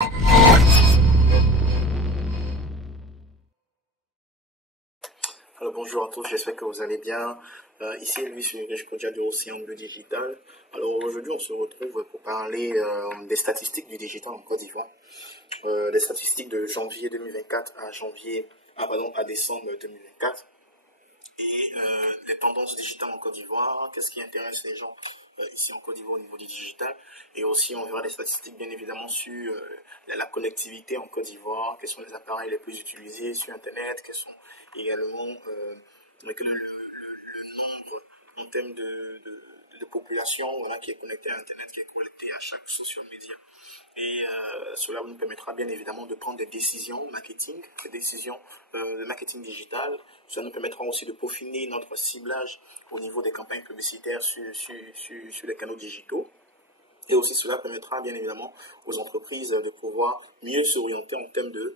Alors bonjour à tous, j'espère que vous allez bien. Ici Elvis Kodia du Océan Bleu Digital. Alors aujourd'hui on se retrouve pour parler des statistiques du digital en Côte d'Ivoire. Les statistiques de janvier 2024 à décembre 2024. Et les tendances digitales en Côte d'Ivoire, qu'est-ce qui intéresse les gens ici en Côte d'Ivoire au niveau du digital. Et aussi on verra des statistiques bien évidemment sur la connectivité en Côte d'Ivoire, quels sont les appareils les plus utilisés sur Internet, quels sont également le nombre en termes de population qui est connectée à Internet, qui est connectée à chaque social media. Et cela nous permettra bien évidemment de prendre des décisions marketing, de marketing digital. Cela nous permettra aussi de peaufiner notre ciblage au niveau des campagnes publicitaires sur les canaux digitaux. Et aussi cela permettra bien évidemment aux entreprises de pouvoir mieux s'orienter en termes de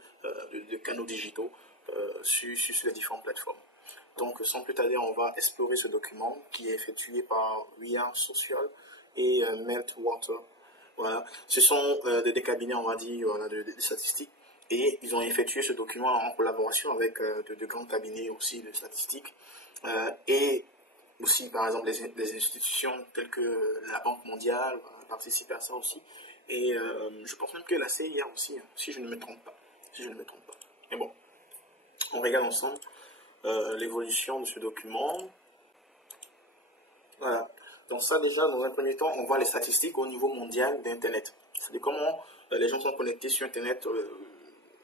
canaux digitaux sur les différentes plateformes. Donc sans plus tarder, on va explorer ce document qui est effectué par We Are Social et Meltwater. Voilà, ce sont des cabinets, on va dire, de statistiques, et ils ont effectué ce document en collaboration avec de grands cabinets aussi de statistiques, et aussi par exemple des institutions telles que la Banque mondiale participent à ça aussi, et je pense même que la CIA aussi, si je ne me trompe pas. Mais bon, on regarde ensemble l'évolution de ce document. Voilà. Donc ça déjà, dans un premier temps, on voit les statistiques au niveau mondial d'Internet. C'est-à-dire comment les gens sont connectés sur Internet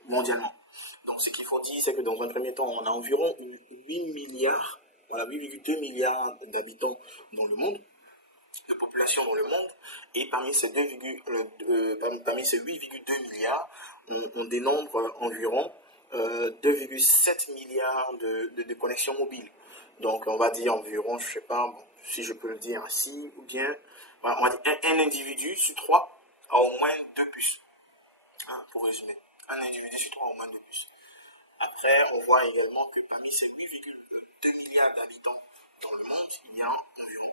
mondialement. Donc ce qu'il faut dire, c'est que dans un premier temps, on a environ 8 milliards, 8,2 milliards d'habitants dans le monde, de population dans le monde, et parmi ces 8,2 milliards, on dénombre environ 2,7 milliards de connexions mobiles. Donc on va dire environ, je ne sais pas, si je peux le dire ainsi, ou bien on va dire un individu sur 3 a au moins 2 puces. Pour résumer, un individu sur 3 a au moins 2 puces. Après, on voit également que parmi ces 8,2 milliards d'habitants dans le monde, il y a environ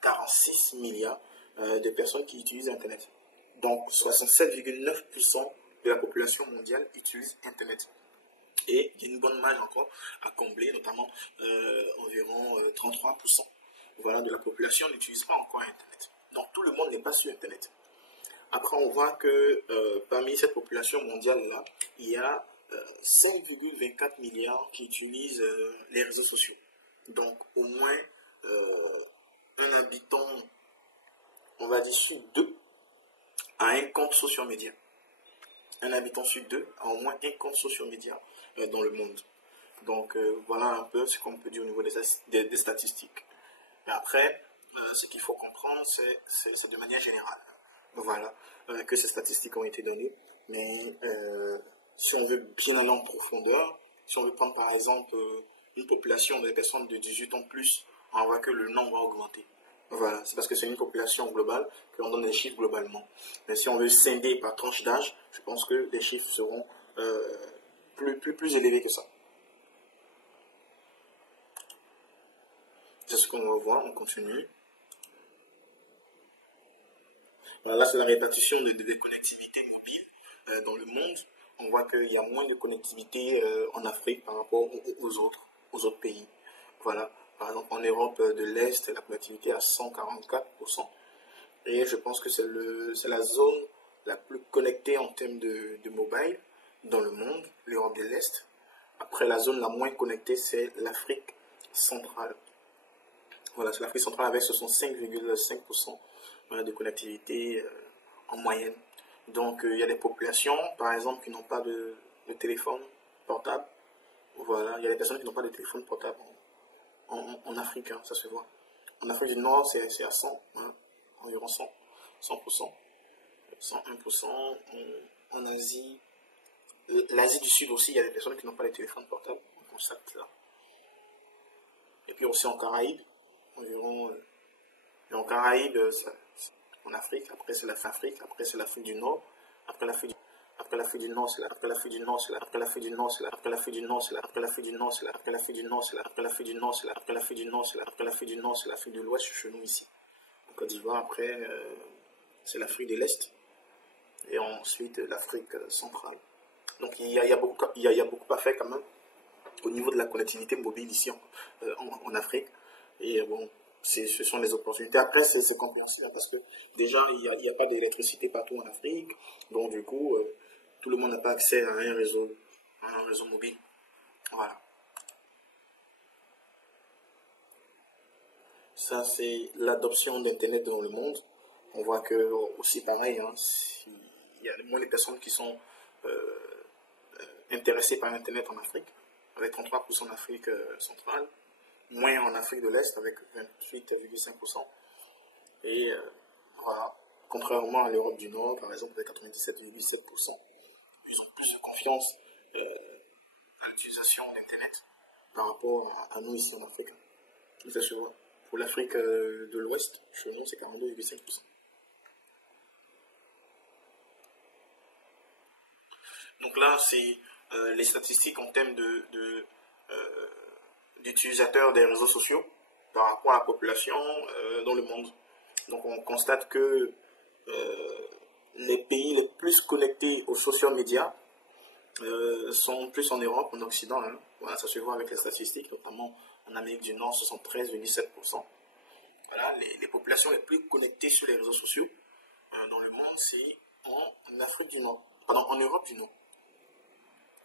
5,46 milliards de personnes qui utilisent Internet. Donc 67,9% de la population mondiale utilise Internet. Et il y a une bonne marge encore à combler, notamment environ 33% de la population n'utilise pas encore Internet. Donc tout le monde n'est pas sur Internet. Après, on voit que parmi cette population mondiale-là, il y a 5,24 milliards qui utilisent les réseaux sociaux. Donc au moins un habitant, on va dire sur 2, a un compte social média. Un habitant sur 2 a au moins un compte social média dans le monde. Donc voilà un peu ce qu'on peut dire au niveau des statistiques. Mais après, ce qu'il faut comprendre, c'est de manière générale. Voilà, que ces statistiques ont été données. Mais si on veut bien aller en profondeur, si on veut prendre par exemple une population de personnes de 18 ans plus, on voit que le nombre va augmenter. Voilà, c'est parce que c'est une population globale que l'on donne des chiffres globalement. Mais si on veut scinder par tranche d'âge, je pense que les chiffres seront plus élevés que ça. C'est ce qu'on va voir, on continue. Voilà, là, c'est la répartition des connectivités mobiles dans le monde. On voit qu'il y a moins de connectivité en Afrique par rapport aux autres pays. Voilà. Par exemple, en Europe de l'Est, la connectivité est à 144%. Et je pense que c'est la zone la plus connectée en termes de mobile dans le monde, l'Europe de l'Est. Après, la zone la moins connectée, c'est l'Afrique centrale. Voilà, c'est l'Afrique centrale avec 65,5% de connectivité en moyenne. Donc, il y a des populations, par exemple, qui n'ont pas de téléphone portable. Voilà, il y a des personnes qui n'ont pas de téléphone portable en Afrique, ça se voit. En Afrique du Nord, c'est à 100, environ 100%, 101%. En Asie, l'Asie du Sud aussi, il y a des personnes qui n'ont pas de téléphone portable, on constate là. Et puis aussi en Caraïbes, environ, et en Caraïbes, en Afrique, après c'est l'Afrique, après c'est l'Afrique du Nord, après l'Afrique du Nord, c'est l'Afrique du Nord, c'est l'Afrique du Nord, c'est l'Afrique du Nord, c'est l'Afrique du Nord, c'est l'Afrique du Nord, c'est l'Afrique du Nord, c'est l'Afrique du Nord, c'est l'Afrique du Nord, c'est l'Afrique de l'Ouest chez nous ici. En Côte d'Ivoire, après, c'est l'Afrique de l'Est. et ensuite l'Afrique centrale. Donc il y a beaucoup à faire quand même au niveau de la connectivité mobile ici en Afrique. Et bon, ce sont les opportunités. Après, c'est compréhensible parce que déjà, il y a pas d'électricité partout en Afrique. Donc du coup, tout le monde n'a pas accès à un réseau mobile. Voilà. Ça, c'est l'adoption d'Internet dans le monde. On voit que aussi pareil, hein, il y a moins de personnes qui sont intéressées par Internet en Afrique, avec 33% en Afrique centrale, moins en Afrique de l'Est avec 28,5%. Et voilà, contrairement à l'Europe du Nord, par exemple, avec 97,7%, plus de confiance à l'utilisation d'Internet par rapport à nous ici en Afrique. Ça se voit. Pour l'Afrique de l'Ouest, chez nous, c'est 42,5%. Donc là, c'est les statistiques en termes d'utilisateurs des réseaux sociaux par rapport à la population dans le monde. Donc on constate que les pays les plus connectés aux social media sont plus en Europe, en Occident. Hein. Voilà, ça se voit avec les statistiques, notamment en Amérique du Nord, 73,7%. Voilà, les populations les plus connectées sur les réseaux sociaux dans le monde, c'est en Afrique du Nord, pardon, en Europe du Nord.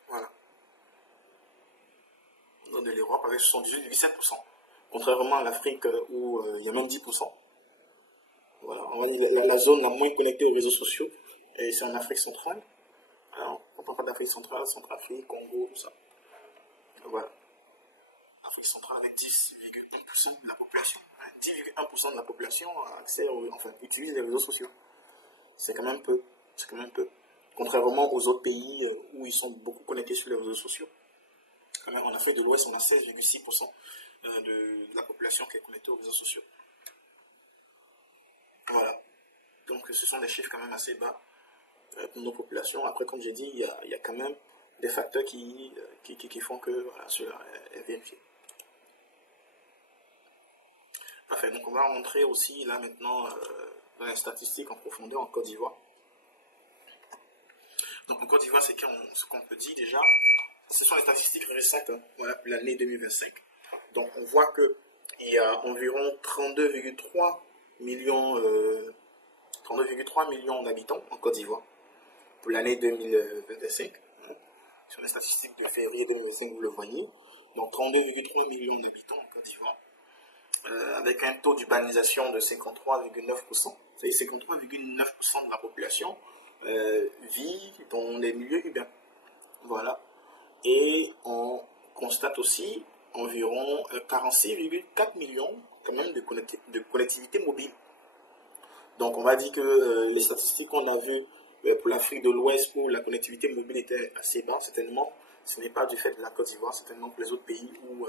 Voilà. De l'Europe avec 78,7%. Contrairement à l'Afrique où il y a même 10%. Voilà, on va dire la zone la moins connectée aux réseaux sociaux, et c'est en Afrique centrale. Alors, on parle pas d'Afrique centrale, Centrafrique, Congo, tout ça. Voilà. L'Afrique centrale avec 10,1% de la population. 10,1% de la population a accès, enfin, utilise les réseaux sociaux. C'est quand même peu. C'est quand même peu. Contrairement aux autres pays où ils sont beaucoup connectés sur les réseaux sociaux. Quand même, en Afrique de l'Ouest, on a 16,6% de la population qui est connectée aux réseaux sociaux. Voilà. Donc, ce sont des chiffres quand même assez bas pour nos populations. Après, comme j'ai dit, il y a quand même des facteurs qui font que voilà, cela est vérifié. Parfait. Donc, on va rentrer aussi là maintenant dans les statistiques en profondeur en Côte d'Ivoire. Donc, en Côte d'Ivoire, ce qu'on peut dire déjà, ce sont les statistiques récentes, hein, voilà, pour l'année 2025. Donc, on voit qu'il y a environ 32,3 millions, 32,3 millions d'habitants en Côte d'Ivoire pour l'année 2025. Hein. Sur les statistiques de février 2025, vous le voyez. Donc, 32,3 millions d'habitants en Côte d'Ivoire. Avec un taux d'urbanisation de 53,9%. C'est-à-dire 53,9% de la population vit dans les milieux urbains. Voilà. Et on constate aussi environ 46,4 millions quand même de connectivité mobile. Donc on va dire que les statistiques qu'on a vues pour l'Afrique de l'Ouest où la connectivité mobile était assez basse, certainement ce n'est pas du fait de la Côte d'Ivoire, certainement pour les autres pays où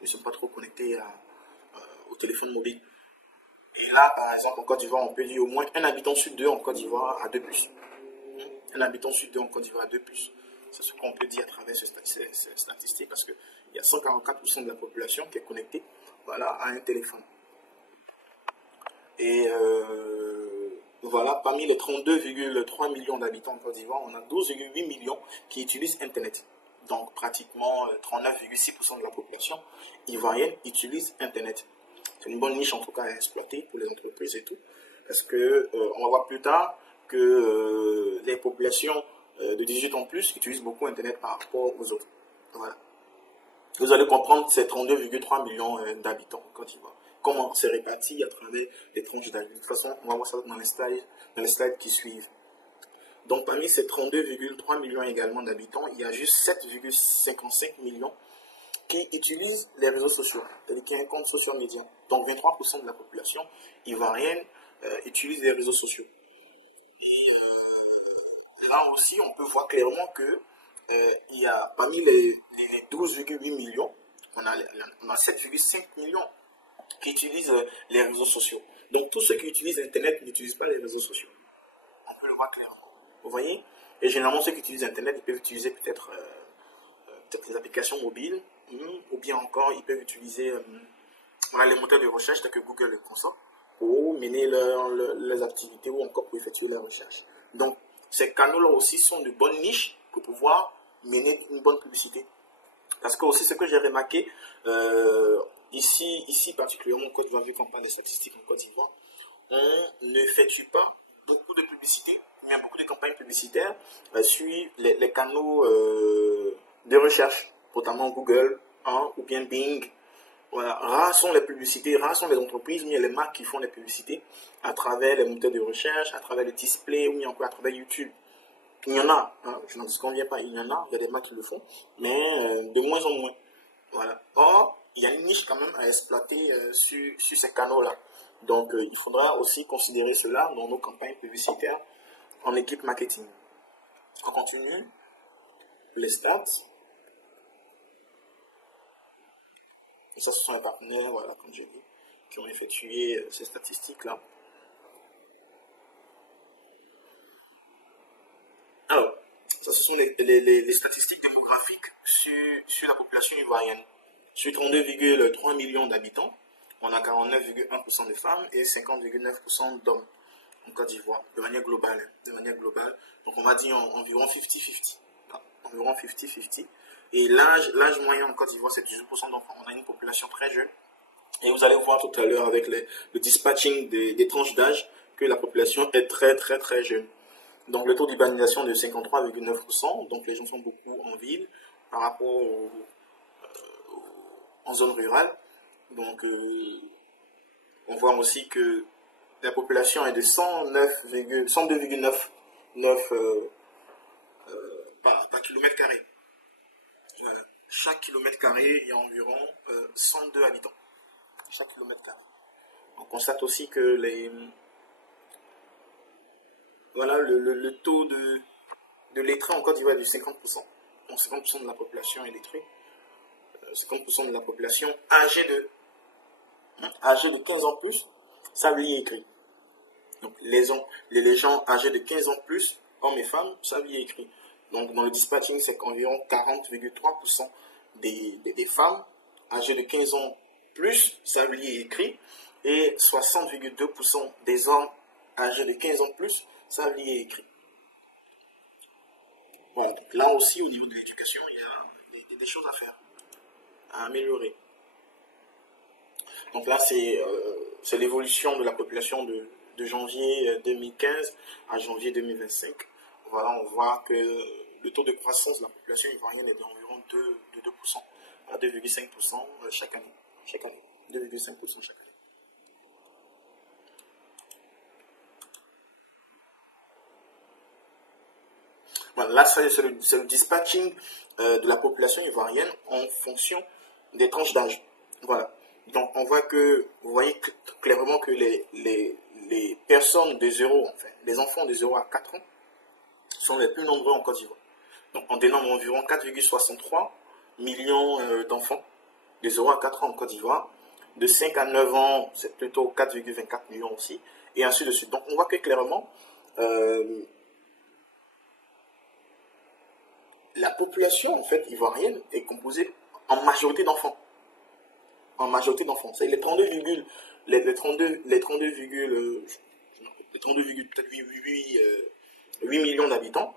ils ne sont pas trop connectés au téléphone mobile. Et là, par exemple, en Côte d'Ivoire, on peut dire au moins un habitant sur deux en Côte d'Ivoire a 2 puces. Un habitant sur deux en Côte d'Ivoire a 2 puces. C'est ce qu'on peut dire à travers ces statistiques parce qu'il y a 144% de la population qui est connectée, voilà, à un téléphone. Et voilà, parmi les 32,3 millions d'habitants en Côte d'Ivoire, on a 12,8 millions qui utilisent Internet. Donc pratiquement 39,6% de la population ivoirienne utilise Internet. C'est une bonne niche en tout cas à exploiter pour les entreprises et tout. Parce que on va voir plus tard que les populations de 18 ans plus utilisent beaucoup Internet par rapport aux autres. Voilà. Vous allez comprendre ces 32,3 millions d'habitants en Côte d'Ivoire. Comment c'est réparti à travers les tranches d'âge. De toute façon, on va voir ça dans les slides qui suivent. Donc parmi ces 32,3 millions également d'habitants, il y a juste 7,55 millions qui utilisent les réseaux sociaux, c'est-à-dire qui ont un compte social média. Donc 23% de la population ivoirienne utilise les réseaux sociaux. Et là aussi, on peut voir clairement que il y a parmi les 12,8 millions, on a 7,5 millions qui utilisent les réseaux sociaux. Donc tous ceux qui utilisent Internet n'utilisent pas les réseaux sociaux. On peut le voir clairement. Vous voyez? Et généralement, ceux qui utilisent Internet, ils peuvent utiliser peut-être des applications mobiles, ou bien encore, ils peuvent utiliser les moteurs de recherche tels que Google le consent pour mener leurs activités ou encore pour effectuer leurs recherches. Donc, ces canaux-là aussi sont de bonnes niches pour pouvoir mener une bonne publicité. Parce que aussi, ce que j'ai remarqué, ici particulièrement en Côte d'Ivoire, vu qu'on parle des statistiques en Côte d'Ivoire, on n'effectue pas beaucoup de publicité, bien beaucoup de campagnes publicitaires sur les canaux de recherche, notamment Google ou bien Bing. Voilà. Rares sont les publicités, rares sont les entreprises, mais les marques qui font les publicités à travers les moteurs de recherche, à travers les displays ou bien encore à travers YouTube. Il y en a, je n'en disconviens pas, il y en a, il y a des marques qui le font, mais de moins en moins. Voilà. Or, il y a une niche quand même à exploiter sur ces canaux-là. Donc, il faudra aussi considérer cela dans nos campagnes publicitaires en équipe marketing. On continue. Les stats. Et ça, ce sont les partenaires, voilà, comme j'ai dit, qui ont effectué ces statistiques-là. Alors, ça, ce sont les statistiques démographiques sur la population ivoirienne. Sur 32,3 millions d'habitants, on a 49,1% de femmes et 50,9% d'hommes en Côte d'Ivoire, de manière globale. Donc, on va dire environ 50-50. Environ 50-50. Et l'âge moyen en Côte d'Ivoire, c'est 18% d'enfants. On a une population très jeune. Et vous allez voir tout à l'heure avec le dispatching des tranches d'âge que la population est très, très, très jeune. Donc, le taux d'urbanisation de 53,9%. Donc, les gens sont beaucoup en ville par rapport en zone rurale. Donc, on voit aussi que la population est de 102,9 par kilomètre carré. Voilà. Chaque kilomètre carré, il y a environ 102 habitants. Chaque kilomètre carré. On constate aussi que le taux de lettrés en Côte d'Ivoire est de 50%. Donc 50% de la population est lettrée. 50% de la population âgée de 15 ans plus savent lire et écrire. Donc les gens âgés de 15 ans plus, hommes et femmes, savent lire et écrire. Donc dans le dispatching, c'est qu'environ 40,3% des femmes âgées de 15 ans plus savent lire et écrire, et 60,2% des hommes âgés de 15 ans plus savent lire et écrire. Voilà, donc là aussi au niveau de l'éducation, il y a des choses à faire, à améliorer. Donc là, c'est l'évolution de la population de janvier 2015 à janvier 2025. Voilà, on voit que le taux de croissance de la population ivoirienne est d'environ 2%, à 2,5% chaque année. 2,5% chaque année. Voilà, là, c'est le dispatching de la population ivoirienne en fonction des tranches d'âge. Voilà. Donc, on voit que, vous voyez clairement que les personnes de 0, enfin, les enfants de 0 à 4 ans sont les plus nombreux en Côte d'Ivoire. Donc, on dénombre environ 4,63 millions d'enfants de 0 à 4 ans en Côte d'Ivoire. De 5 à 9 ans, c'est plutôt 4,24 millions aussi, et ainsi de suite. Donc, on voit que clairement, la population en fait ivoirienne est composée en majorité d'enfants. C'est les 32,8 millions d'habitants.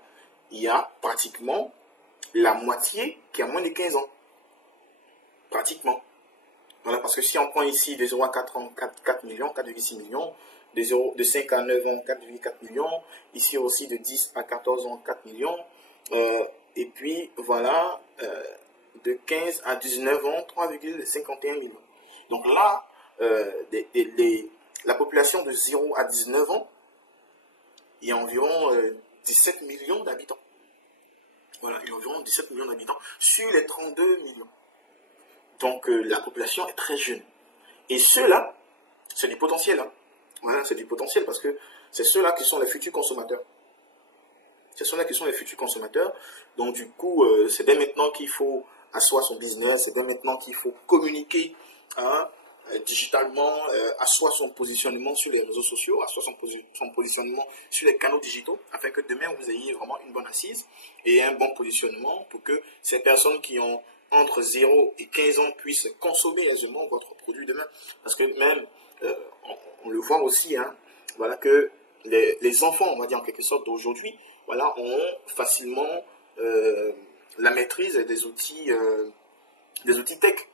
Il y a pratiquement la moitié qui a moins de 15 ans. Pratiquement. Voilà, parce que si on prend ici de 0 à 4 ans, 4 millions, 4,6 millions, de 5 à 9 ans, 4,4 millions, ici aussi de 10 à 14 ans, 4 millions, et puis voilà, de 15 à 19 ans, 3,51 millions. Donc là, la population de 0 à 19 ans, il y a environ 17 millions d'habitants. Voilà, il y a environ 17 millions d'habitants sur les 32 millions. Donc la population est très jeune. Et ceux-là, c'est du potentiel. Voilà, c'est du potentiel parce que c'est ceux-là qui sont les futurs consommateurs. Donc du coup, c'est dès maintenant qu'il faut asseoir son business, c'est dès maintenant qu'il faut communiquer digitalement, asseoir son positionnement sur les réseaux sociaux, asseoir son positionnement sur les canaux digitaux, afin que demain vous ayez vraiment une bonne assise et un bon positionnement pour que ces personnes qui ont entre 0 et 15 ans puissent consommer aisément votre produit demain. Parce que même, on le voit aussi, voilà que les enfants, on va dire en quelque sorte d'aujourd'hui, voilà, ont facilement la maîtrise des outils tech.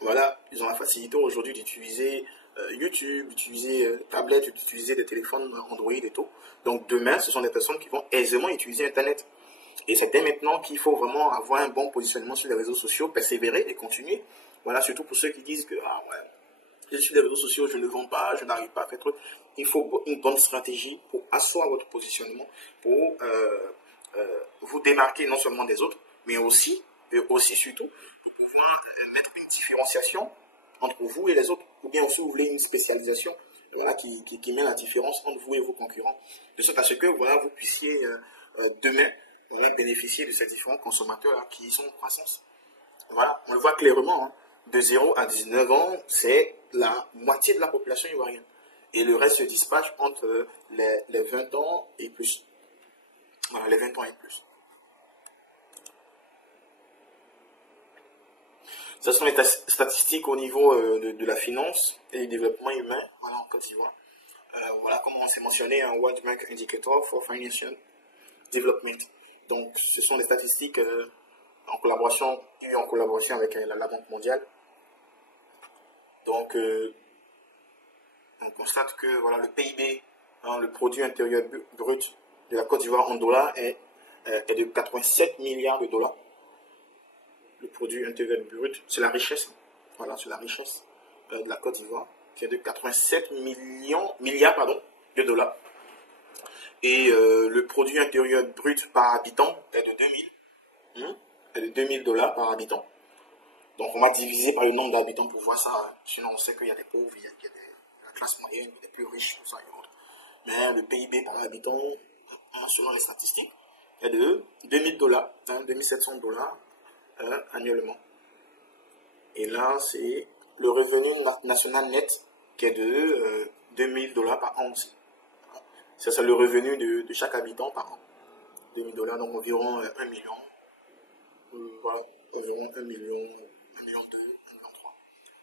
Voilà, ils ont la facilité aujourd'hui d'utiliser YouTube, d'utiliser tablette, d'utiliser des téléphones Android et tout. Donc demain, ce sont des personnes qui vont aisément utiliser Internet. Et c'est dès maintenant qu'il faut vraiment avoir un bon positionnement sur les réseaux sociaux, persévérer et continuer. Voilà, surtout pour ceux qui disent que ah ouais, je suis sur les réseaux sociaux, je ne vends pas, je n'arrive pas à faire truc. Il faut une bonne stratégie pour asseoir votre positionnement, pour vous démarquer non seulement des autres, mais aussi, et aussi surtout, pour pouvoir mettre une différenciation entre vous et les autres. Ou bien aussi, vous voulez une spécialisation, voilà, qui met la différence entre vous et vos concurrents. De sorte à ce que voilà, vous puissiez demain voilà, bénéficier de ces différents consommateurs qui sont en croissance. Voilà, on le voit clairement, hein. De 0 à 19 ans, c'est la moitié de la population ivoirienne. Et le reste se dispatche entre les 20 ans et plus. Voilà, les 20 ans et plus. Ce sont les statistiques au niveau de la finance et du développement humain voilà, en Côte d'Ivoire. Voilà comment on s'est mentionné un World Bank Indicator for Financial Development. Donc, ce sont des statistiques en collaboration avec la Banque mondiale. Donc, on constate que voilà, le PIB, hein, le produit intérieur brut de la Côte d'Ivoire en dollars est de 87 milliards de dollars. Le produit intérieur brut, c'est la richesse. Voilà, c'est la richesse de la Côte d'Ivoire. C'est de 87 milliards de dollars. Et le produit intérieur brut par habitant est de 2000. Est de 2000 dollars par habitant. Donc on va diviser par le nombre d'habitants pour voir ça. Sinon on sait qu'il y a des pauvres, il y a la classe moyenne, des plus riches, tout ça et autres. Mais le PIB par habitant, selon les statistiques, est de 2000 dollars, 2700 dollars annuellement. Et là, c'est le revenu national net qui est de 2000 dollars par an aussi. Ça, c'est le revenu de chaque habitant par an. 2000 dollars, donc environ 1 million. Voilà, environ 1 million, 1 million 2, 1 million 3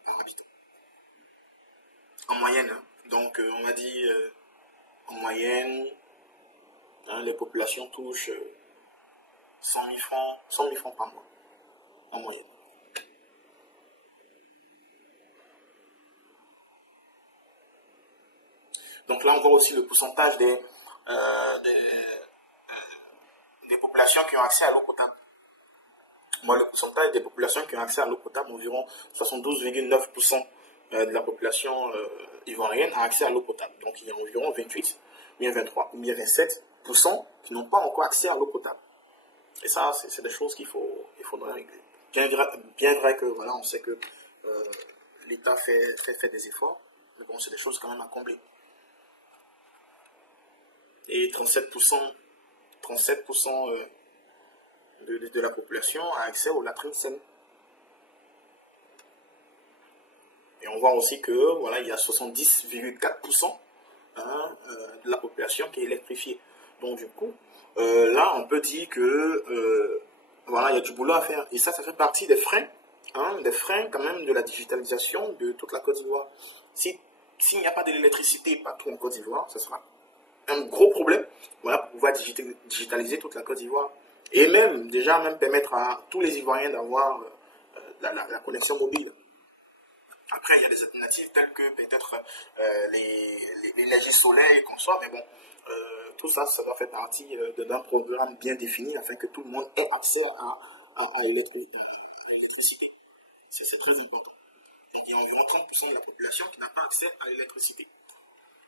par habitant. En moyenne, hein. Donc on m'a dit en moyenne, hein, les populations touchent 100 000 francs par mois, en moyenne. Donc là, on voit aussi le pourcentage des populations qui ont accès à l'eau potable. Moi, le pourcentage des populations qui ont accès à l'eau potable, environ 72,9% de la population ivoirienne a accès à l'eau potable. Donc il y a environ 28, bien 23 ou bien 27% qui n'ont pas encore accès à l'eau potable. Et ça, c'est des choses qu'il faudrait régler. Bien vrai que voilà, on sait que l'État fait des efforts, mais bon, c'est des choses quand même à combler. Et 37% de la population a accès aux latrines saines. Et on voit aussi que voilà, il y a 70,4% de la population qui est électrifiée. Donc du coup, là, on peut dire que voilà, il y a du boulot à faire. Et ça fait partie des freins quand même de la digitalisation de toute la Côte d'Ivoire. S'il n'y a pas de l'électricité partout en Côte d'Ivoire, ce sera un gros problème, voilà, pour pouvoir digitaliser toute la Côte d'Ivoire. Et même, permettre à tous les Ivoiriens d'avoir la connexion mobile. Après, il y a des alternatives telles que peut-être l'énergie solaire et qu'on soit, mais bon, tout ça, ça doit faire partie d'un programme bien défini afin que tout le monde ait accès à l'électricité. C'est très important. Donc, il y a environ 30% de la population qui n'a pas accès à l'électricité.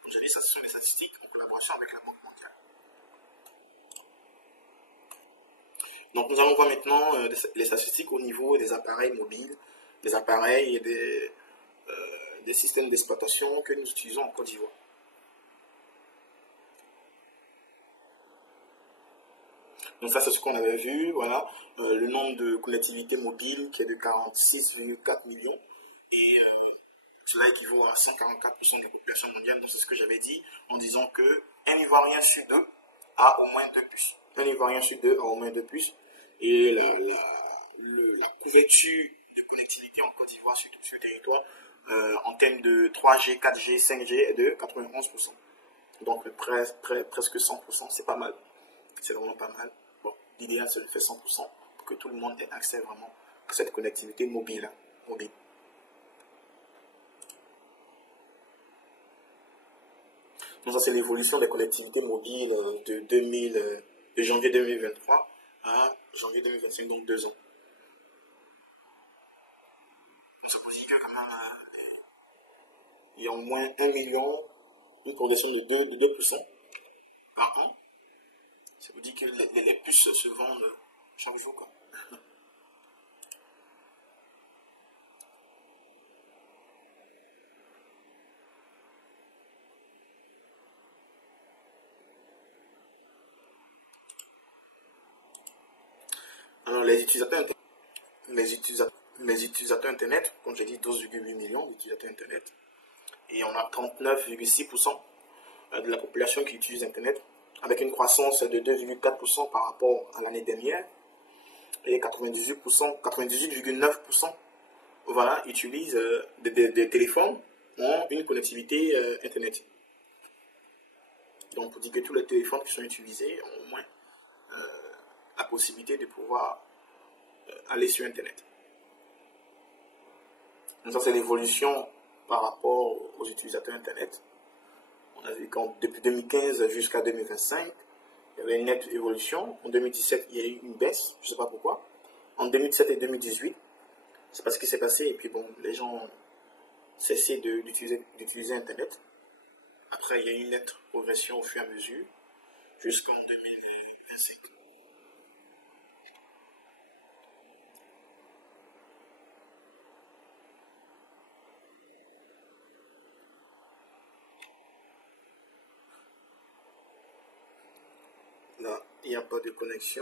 Comme j'ai dit, ça, ce sont des statistiques en collaboration avec la Banque mondiale. Donc, nous allons voir maintenant les statistiques au niveau des appareils mobiles, des appareils et des systèmes d'exploitation que nous utilisons en Côte d'Ivoire. Donc ça, c'est ce qu'on avait vu, voilà, le nombre de connectivités mobiles qui est de 46,4 millions et cela équivaut à 144% de la population mondiale. Donc c'est ce que j'avais dit en disant que un Ivoirien sur deux a au moins 2 puces. Un Ivoirien sur deux a au moins 2 puces et la couverture de connectivité en Côte d'Ivoire sur le territoire en termes de 3G, 4G, 5G est de 91%. Donc presque 100%, c'est pas mal. c'est vraiment pas mal. Bon, l'idéal, c'est de faire 100% pour que tout le monde ait accès vraiment à cette connectivité mobile. Mobile. Donc ça, c'est l'évolution des collectivités mobiles de janvier 2023 à janvier 2025, donc 2 ans. Donc ça vous dit que quand même, il y a au moins 1 million, une progression de 2% par an. Ça vous dit que les puces se vendent chaque jour, quoi. Alors, les utilisateurs Internet, comme j'ai dit, 12,8 millions d'utilisateurs Internet. Et on a 39,6% de la population qui utilise Internet, avec une croissance de 2,4% par rapport à l'année dernière. Et 98,9% voilà, utilisent des téléphones ont une connectivité Internet. Donc, on dit que tous les téléphones qui sont utilisés ont au moins la possibilité de pouvoir aller sur Internet. Donc ça, c'est l'évolution par rapport aux utilisateurs Internet. On a vu que depuis 2015 jusqu'à 2025, il y avait une nette évolution. En 2017, il y a eu une baisse, je ne sais pas pourquoi. En 2017 et 2018, c'est pas ce qui s'est passé. Et puis bon, les gens ont cessé d'utiliser Internet. Après, il y a eu une nette progression au fur et à mesure jusqu'en 2025. Là, il n'y a pas de connexion.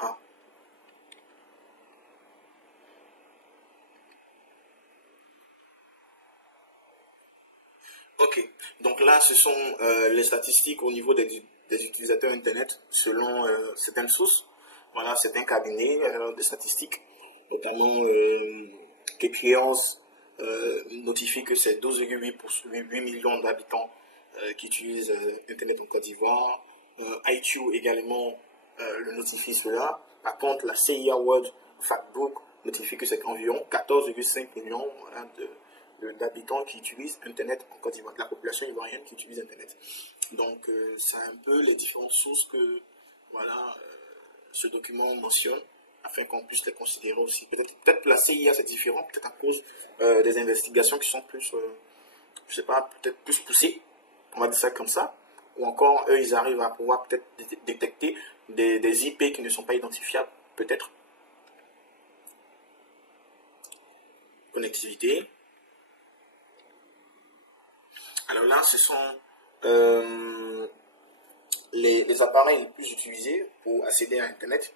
Ah. Ok. Donc là, ce sont les statistiques au niveau des utilisateurs Internet selon certaines sources. Voilà, c'est un cabinet de statistiques, notamment Ketrians notifie que c'est 12,8 millions d'habitants qui utilisent Internet en Côte d'Ivoire. IQ également le notifie cela. Par contre, la CIA World Factbook notifie que c'est environ 14,5 millions voilà, d'habitants qui utilisent Internet en Côte d'Ivoire, de la population ivoirienne qui utilise Internet. Donc, c'est un peu les différentes sources que voilà, ce document mentionne afin qu'on puisse les considérer aussi. Peut-être la CIA c'est différent, peut-être à cause des investigations qui sont plus, je sais pas, peut-être plus poussées, on va dire ça comme ça, ou encore eux ils arrivent à pouvoir peut-être détecter des IP qui ne sont pas identifiables, peut-être. Connectivité. Alors là, ce sont les appareils les plus utilisés pour accéder à Internet.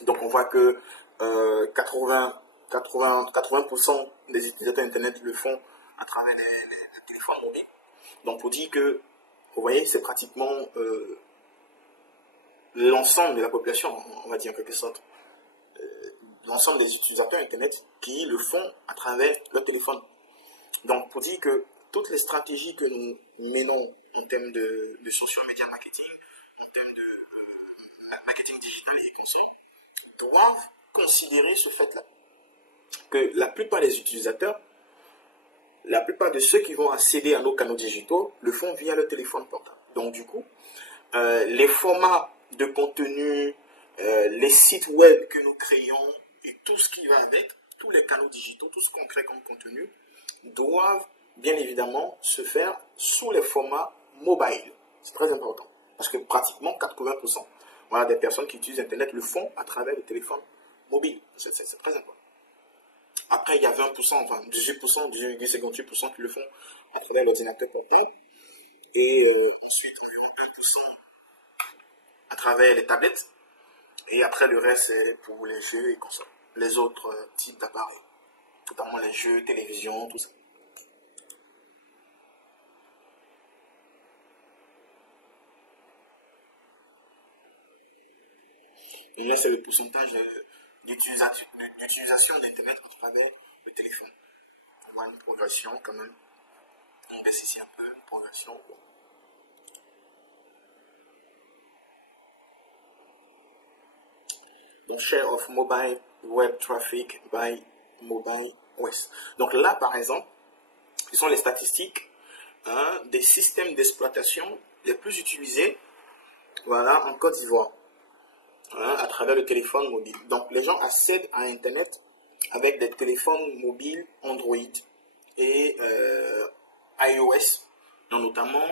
Donc on voit que 80% des utilisateurs Internet le font à travers les téléphones mobiles. Donc on dit que, vous voyez, c'est pratiquement l'ensemble de la population, on va dire en quelque sorte, l'ensemble des utilisateurs Internet qui le font à travers leur téléphone. Donc pour dire que toutes les stratégies que nous menons en termes de social media marketing, en termes de marketing digital et conseil, doivent considérer ce fait-là. Que la plupart des utilisateurs, la plupart de ceux qui vont accéder à nos canaux digitaux le font via le téléphone portable. Donc du coup, les formats de contenu, les sites web que nous créons et tout ce qui va avec, tous les canaux digitaux, tout ce qu'on crée comme contenu, doivent bien évidemment se faire sous les formats mobile. C'est très important. Parce que pratiquement 80% voilà, des personnes qui utilisent Internet le font à travers le téléphone mobile. C'est très important. Après, il y a 20%, enfin 18%, 18,58% qui le font à travers l'ordinateur portable. Et ensuite, 1% à travers les tablettes. Et après, le reste, c'est pour les jeux et consoles. Les autres types d'appareils. Notamment les jeux, télévision, tout ça. là, c'est le pourcentage d'utilisation d'Internet à travers le téléphone. On voit une progression quand même. On baisse ici un peu, une progression. Bon. Donc, share of mobile web traffic by mobile OS. Donc là, par exemple, ce sont les statistiques des systèmes d'exploitation les plus utilisés, voilà, en Côte d'Ivoire, à travers le téléphone mobile. Donc, les gens accèdent à Internet avec des téléphones mobiles Android et iOS, donc notamment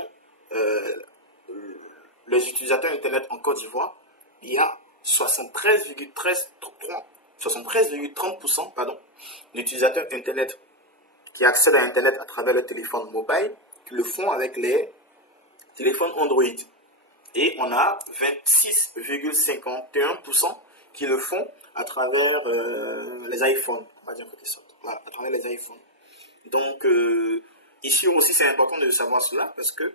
les utilisateurs Internet en Côte d'Ivoire. Il y a 73,30% d'utilisateurs Internet qui accèdent à Internet à travers le téléphone mobile, qui le font avec les téléphones Android. Et on a 26,51% qui le font à travers les iPhones. On va dire ça. Voilà, à travers les iPhones. Donc, ici aussi, c'est important de savoir cela parce que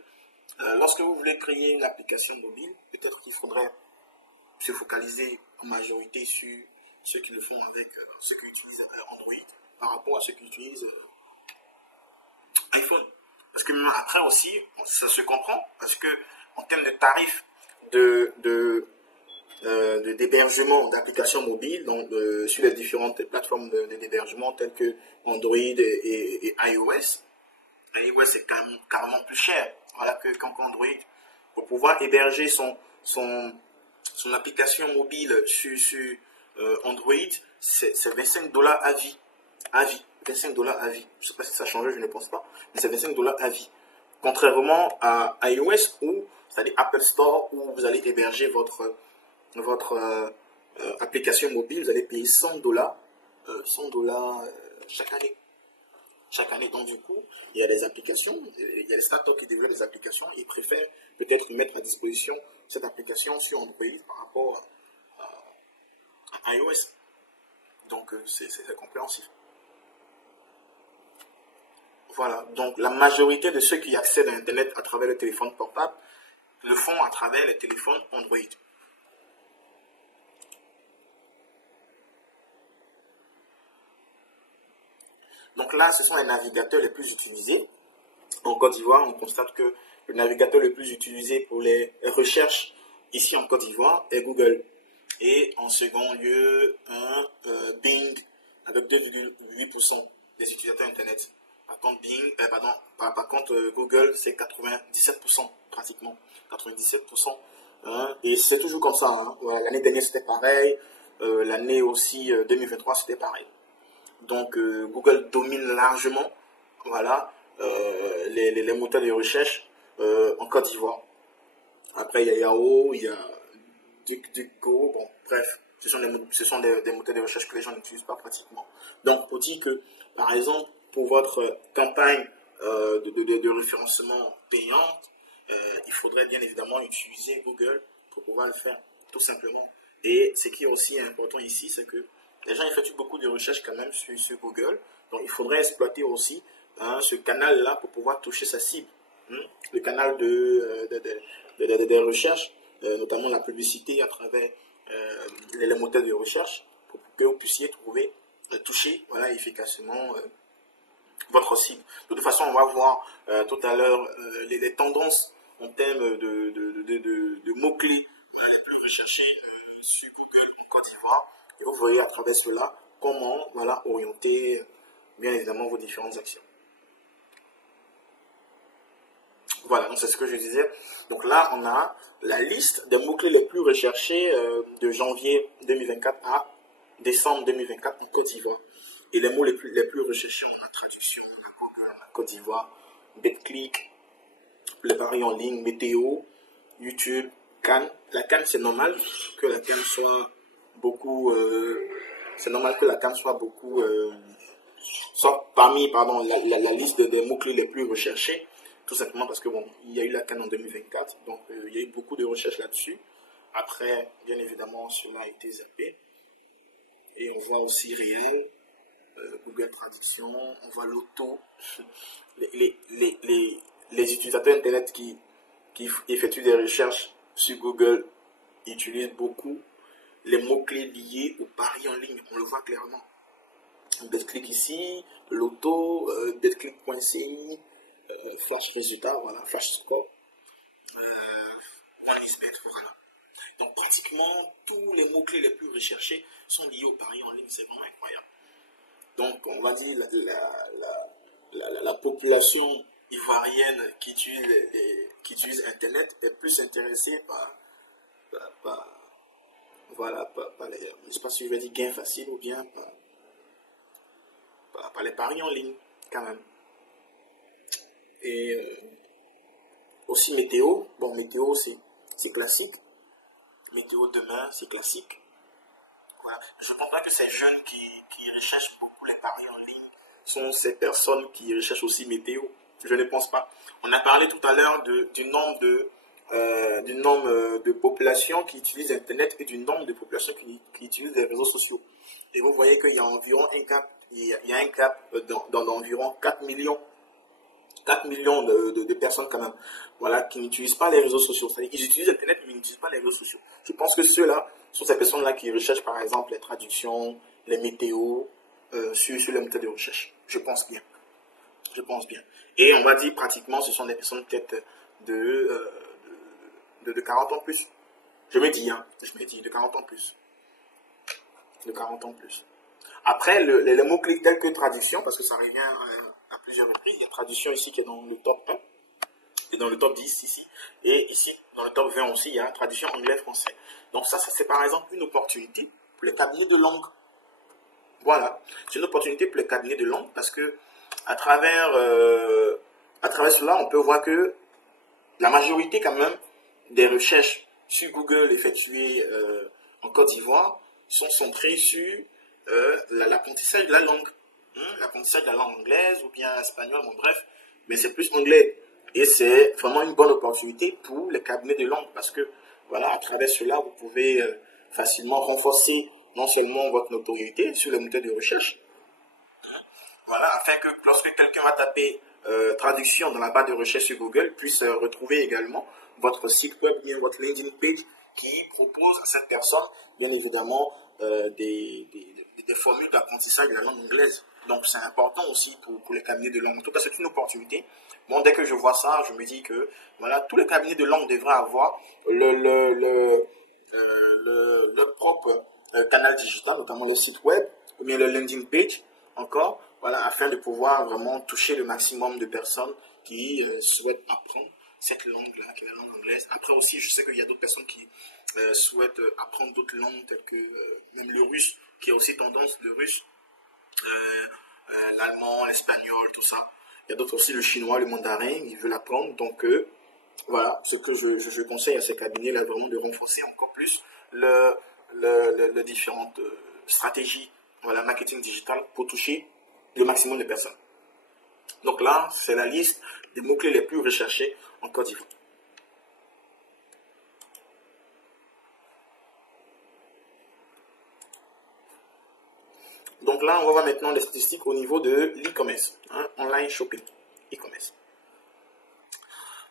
lorsque vous voulez créer une application mobile, peut-être qu'il faudrait se focaliser en majorité sur ceux qui le font avec ceux qui utilisent Android par rapport à ceux qui utilisent iPhone. Parce que même après aussi, ça se comprend parce que en termes de tarifs d'hébergement d'applications mobiles donc, sur les différentes plateformes d'hébergement telles que Android et iOS. iOS est carrément plus cher qu'en Android. Pour pouvoir héberger son application mobile sur Android, c'est $25 à vie. $25 à vie. Je ne sais pas si ça a changé, je ne pense pas. Mais c'est $25 à vie. Contrairement à iOS, c'est-à-dire Apple Store, où vous allez héberger votre application mobile, vous allez payer $100 chaque année. Chaque année, donc du coup, il y a des applications, il y a des startups qui développent des applications, ils préfèrent peut-être mettre à disposition cette application sur Android par rapport à iOS. Donc c'est compréhensif. Voilà, donc la majorité de ceux qui accèdent à Internet à travers le téléphone portable le font à travers les téléphones Android. Donc là, ce sont les navigateurs les plus utilisés. En Côte d'Ivoire, on constate que le navigateur le plus utilisé pour les recherches ici en Côte d'Ivoire est Google. Et en second lieu, Bing avec 2,8% des utilisateurs Internet. Par contre, Google, c'est 97% pratiquement. 97%. Et c'est toujours comme ça. Voilà, l'année dernière, c'était pareil. L'année aussi 2023, c'était pareil. Donc, Google domine largement voilà, les moteurs de recherche en Côte d'Ivoire. Après, il y a Yahoo, il y a DuckDuckGo, bon, bref, ce sont des moteurs de recherche que les gens n'utilisent pas pratiquement. Donc, pour dire que, par exemple, pour votre campagne de référencement payante, il faudrait bien évidemment utiliser Google pour pouvoir le faire, tout simplement. Et ce qui est aussi important ici, c'est que les gens effectuent beaucoup de recherches quand même sur Google. Donc, il faudrait exploiter aussi ce canal-là pour pouvoir toucher sa cible. Le canal de recherche, notamment la publicité à travers les moteurs de recherche, pour que vous puissiez toucher voilà, efficacement votre cible. De toute façon, on va voir tout à l'heure les tendances en termes de mots-clés les plus recherchés sur Google en Côte d'Ivoire. Et vous voyez à travers cela comment voilà, orienter bien évidemment vos différentes actions. Voilà, donc c'est ce que je disais. Donc là, on a la liste des mots-clés les plus recherchés de janvier 2024 à décembre 2024 en Côte d'Ivoire. Et les mots les plus recherchés, on a traduction, on a Google, on a Côte d'Ivoire, BetClick, les paris en ligne, météo, YouTube, Cannes. La Cannes, c'est normal que la Cannes soit beaucoup... soit parmi la liste des mots-clés les plus recherchés. Tout simplement parce que bon, il y a eu la Cannes en 2024, donc il y a eu beaucoup de recherches là-dessus. Après, bien évidemment, cela a été zappé. Et on voit aussi réel, Google Traduction, on voit l'auto. Les utilisateurs Internet qui effectuent des recherches sur Google utilisent beaucoup les mots-clés liés au pari en ligne. On le voit clairement. BetClick ici, Loto, BetClick.ci, Flash Résultat, voilà, Flash Score, OneXBet, voilà. Donc pratiquement tous les mots-clés les plus recherchés sont liés au pari en ligne, c'est vraiment incroyable. Donc on va dire la population ivoirienne qui utilise Internet est plus intéressée par les, je ne sais pas si je vais dire gains faciles ou bien par les paris en ligne quand même. Et aussi météo, bon météo c'est classique, météo demain c'est classique. Voilà. Je ne pense pas que ces jeunes qui recherchent beaucoup les paris en ligne sont ces personnes qui recherchent aussi météo. Je ne pense pas. On a parlé tout à l'heure du nombre de populations qui utilisent Internet et du nombre de populations qui utilisent les réseaux sociaux. Et vous voyez qu'il y a environ un gap, d'environ 4 millions de personnes quand même, voilà, qui n'utilisent pas les réseaux sociaux. C'est-à-dire qu'ils utilisent Internet mais ils n'utilisent pas les réseaux sociaux. Je pense que ceux-là sont ces personnes-là qui recherchent par exemple les traductions, les météos, sur les méthodes de recherche. Je pense bien. Je pense bien. Et on va dire pratiquement ce sont des personnes peut-être de 40 ans plus. Je me dis de 40 ans plus. De 40 ans plus. Après, les mots-clés tels que traduction, parce que ça revient à plusieurs reprises, il y a traduction ici qui est dans le top 1, et dans le top 10 ici, et ici, dans le top 20 aussi, il y a traduction anglais-français. Donc ça c'est par exemple une opportunité pour les cabinets de langue. Voilà, c'est une opportunité pour les cabinets de langue, parce que à travers cela, on peut voir que la majorité quand même des recherches sur Google effectuées en Côte d'Ivoire sont centrées sur l'apprentissage de la langue. L'apprentissage de la langue anglaise ou bien espagnole, bon bref, mais c'est plus anglais. Et c'est vraiment une bonne opportunité pour les cabinets de langue parce que, voilà, à travers cela, vous pouvez facilement renforcer non seulement votre notoriété sur les moteurs de recherche, voilà, afin que lorsque quelqu'un va taper traduction dans la barre de recherche sur Google, puisse retrouver également votre site web, bien votre landing page qui propose à cette personne, bien évidemment, des formules d'apprentissage de la langue anglaise. Donc c'est important aussi pour les cabinets de langue. En tout cas, c'est une opportunité. Bon, dès que je vois ça, je me dis que voilà, tous les cabinets de langue devraient avoir leur propre canal digital, notamment le site web, ou bien le landing page, encore, voilà, afin de pouvoir vraiment toucher le maximum de personnes qui souhaitent apprendre cette langue-là, qui est la langue anglaise. Après aussi, je sais qu'il y a d'autres personnes qui souhaitent apprendre d'autres langues, telles que même le russe, qui a aussi tendance, le russe, l'allemand, l'espagnol, tout ça. Il y a d'autres aussi, le chinois, le mandarin, ils veulent apprendre. Donc, voilà, ce que je conseille à ces cabinets-là, vraiment de renforcer encore plus les différentes stratégies, voilà, marketing digital pour toucher le maximum de personnes. Donc là, c'est la liste des mots-clés les plus recherchés en Côte d'Ivoire. Donc là, on va voir maintenant les statistiques au niveau de l'e-commerce, online shopping, e-commerce.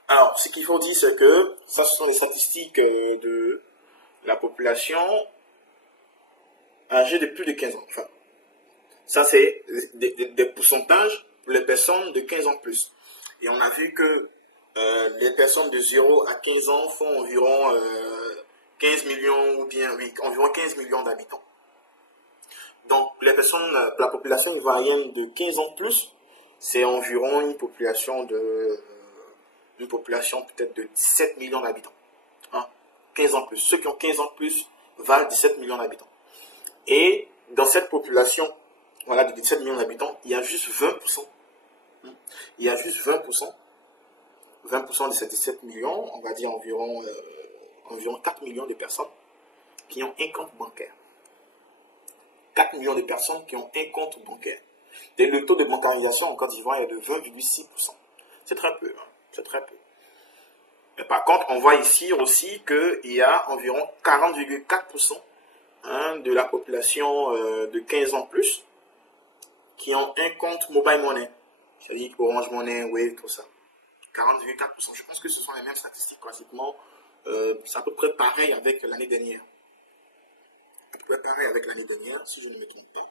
Alors, ce qu'il faut dire, c'est que ça, ce sont les statistiques de la population âgée de plus de 15 ans. Enfin, ça, c'est des pourcentages pour les personnes de 15 ans plus. Et on a vu que les personnes de 0 à 15 ans font environ 15 millions, ou bien, oui, environ 15 millions d'habitants. Donc, les personnes, la population ivoirienne de 15 ans plus, c'est environ une population peut-être de 17 millions d'habitants. 15 ans plus. Ceux qui ont 15 ans plus valent 17 millions d'habitants. Et dans cette population, voilà, de 17 millions d'habitants, il y a juste 20%. Il y a juste 20%. 20% de ces 17 millions, on va dire environ 4 millions de personnes qui ont un compte bancaire. 4 millions de personnes qui ont un compte bancaire. Et le taux de bancarisation en Côte d'Ivoire est de 20,6%. C'est très peu. C'est très peu. Mais par contre, on voit ici aussi qu'il y a environ 40,4% de la population de 15 ans plus qui ont un compte mobile money. C'est-à-dire Orange Money, Wave, tout ça. 40,4%. Je pense que ce sont les mêmes statistiques pratiquement. C'est à peu près pareil avec l'année dernière. à peu près pareil avec l'année dernière, si je ne me trompe pas.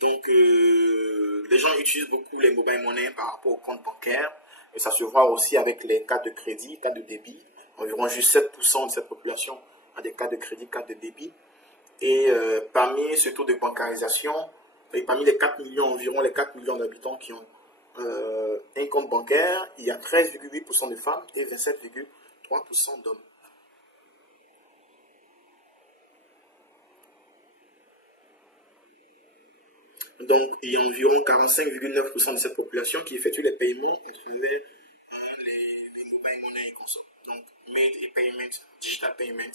Donc, les gens utilisent beaucoup les mobile money par rapport au compte bancaire. Et ça se voit aussi avec les cartes de crédit, cartes de débit. Environ juste 7% de cette population a des cartes de crédit, cartes de débit. Et parmi ce taux de bancarisation, et parmi les 4 millions, environ les 4 millions d'habitants qui ont un compte bancaire, il y a 13,8% de femmes et 27,3% d'hommes. Donc, il y a environ 45,9% de cette population qui effectue les paiements à travers les mobile money console. Donc, made et payment, digital payment,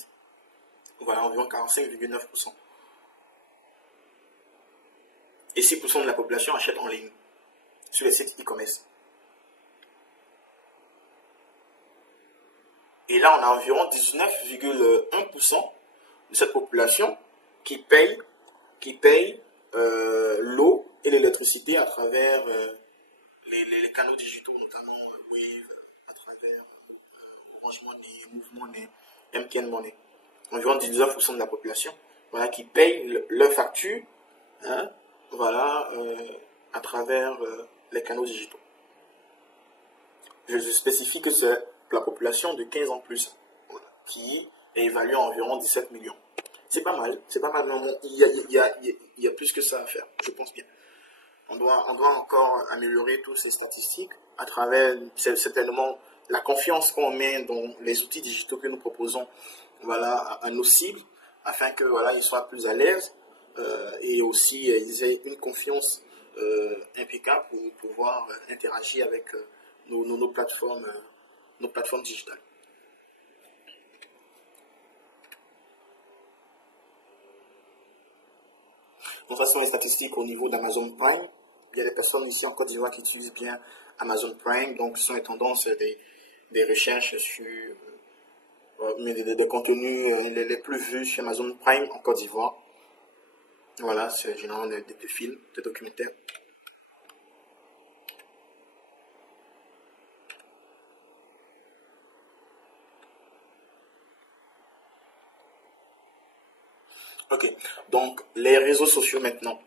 voilà, environ 45,9%. Et 6% de la population achète en ligne sur les sites e-commerce. Et là, on a environ 19,1% de cette population qui paye l'eau et l'électricité à travers les canaux digitaux, notamment Wave, à travers Orange Money, Move Money, MTN Money. Environ 19% de la population, voilà, qui paye leurs factures, hein, voilà, à travers les canaux digitaux. Je spécifie que c'est la population de 15 ans plus, voilà, qui est évaluée à environ 17 millions. C'est pas mal, mais il y a plus que ça à faire, je pense bien. On doit encore améliorer toutes ces statistiques à travers certainement la confiance qu'on met dans les outils digitaux que nous proposons, voilà, à nos cibles, afin que voilà, ils soient plus à l'aise et aussi ils aient une confiance impeccable pour pouvoir interagir avec nos plateformes digitales. Donc, ça sont les statistiques au niveau d'Amazon Prime. Il y a des personnes ici en Côte d'Ivoire qui utilisent bien Amazon Prime. Donc, ce sont les tendances des recherches sur des contenus les plus vus sur Amazon Prime en Côte d'Ivoire. Voilà, c'est généralement des films, des documentaires. Ok, donc les réseaux sociaux maintenant.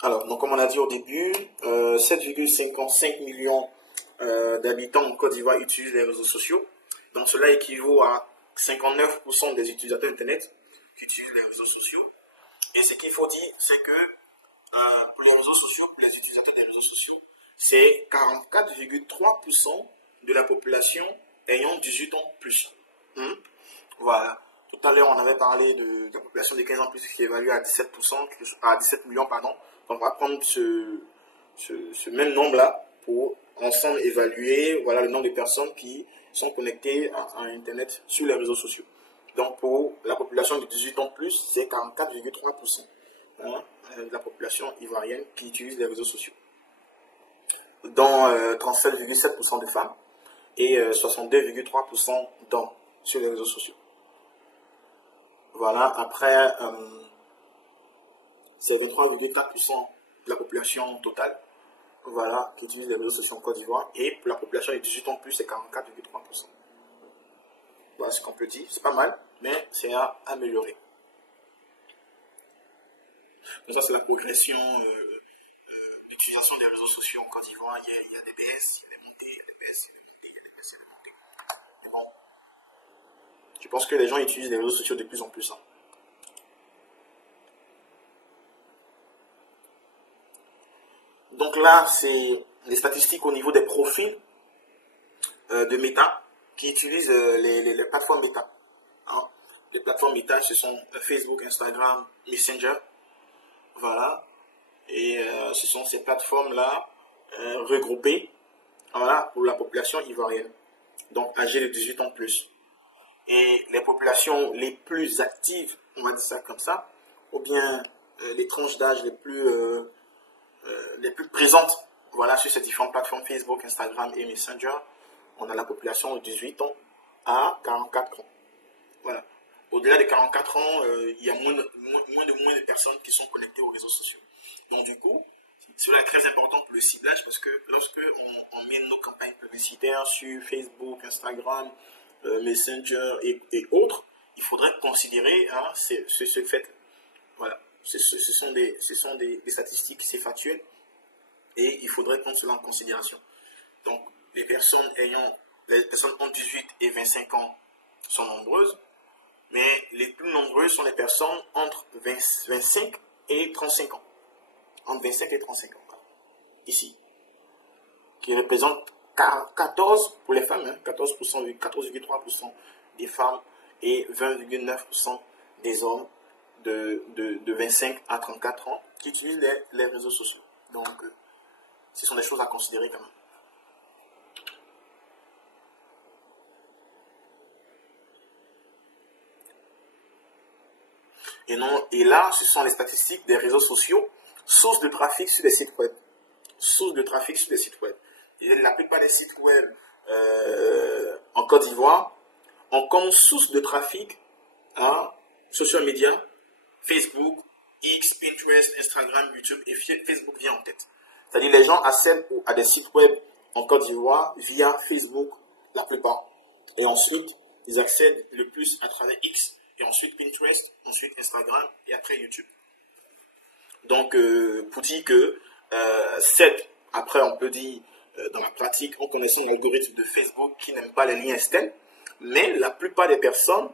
Alors, donc comme on a dit au début, 7,55 millions d'habitants en Côte d'Ivoire utilisent les réseaux sociaux. Donc cela équivaut à 59% des utilisateurs Internet qui utilisent les réseaux sociaux. Et ce qu'il faut dire, c'est que pour les réseaux sociaux, pour les utilisateurs des réseaux sociaux, c'est 44,3% de la population ayant 18 ans plus. Voilà. Tout à l'heure, on avait parlé de la population de 15 ans plus qui est évaluée à 17%, à 17 millions, pardon. Donc, on va prendre ce même nombre-là pour ensemble évaluer, voilà, le nombre de personnes qui sont connectées à Internet sur les réseaux sociaux. Donc, pour la population de 18 ans plus, c'est 44,3%, hein, de la population ivoirienne qui utilise les réseaux sociaux. Dont 37,7% de femmes et 62,3% d'hommes sur les réseaux sociaux. Voilà, après, c'est 23,4% de la population totale, voilà, qui utilise les réseaux sociaux en Côte d'Ivoire. Et pour la population de 18 ans plus, c'est 44,3%. Voilà ce qu'on peut dire. C'est pas mal, mais c'est à améliorer. Donc ça, c'est la progression d'utilisation des réseaux sociaux en Côte d'Ivoire. Il y a des baisses, il y a des montées, il y a des baisses, il y a des montées, il y a des baisses, il y a des montées. Mais bon, je pense que les gens utilisent les réseaux sociaux de plus en plus. Hein. Donc là, c'est les statistiques au niveau des profils de Meta qui utilisent les plateformes Meta. Hein. Les plateformes Meta, ce sont Facebook, Instagram, Messenger. Voilà. Et ce sont ces plateformes-là regroupées, voilà, pour la population ivoirienne. Donc âgée de 18 ans plus. Et les populations les plus actives, on va dire ça comme ça, ou bien les tranches d'âge les plus présentes, voilà, sur ces différentes plateformes Facebook, Instagram et Messenger, on a la population de 18 ans à 44 ans. Voilà. Au-delà de 44 ans, il y a moins de personnes qui sont connectées aux réseaux sociaux. Donc du coup, cela est très important pour le ciblage parce que lorsque on met nos campagnes publicitaires sur Facebook, Instagram Messenger et autres, il faudrait considérer hein, ce fait. Voilà. Ce sont des statistiques, c'est factuel, et il faudrait prendre cela en considération. Donc, les personnes entre 18 et 25 ans sont nombreuses, mais les plus nombreuses sont les personnes entre 25 et 35 ans. Entre 25 et 35 ans, ici, qui représentent 14 pour les femmes, hein, 14,3% des femmes et 20,9% des hommes de 25 à 34 ans qui utilisent les réseaux sociaux. Donc, ce sont des choses à considérer quand même. Et là, ce sont les statistiques des réseaux sociaux, source de trafic sur les sites web. Source de trafic sur les sites web. Et la plupart des sites web en Côte d'Ivoire ont comme source de trafic social media, Facebook, X, Pinterest, Instagram, YouTube, et Facebook vient en tête. C'est-à-dire les gens accèdent à des sites web en Côte d'Ivoire via Facebook, la plupart. Et ensuite, ils accèdent le plus à travers X, et ensuite Pinterest, ensuite Instagram, et après YouTube. Donc, pour dire que après on peut dire dans la pratique, en connaissant l'algorithme de Facebook qui n'aime pas les liens externes, mais la plupart des personnes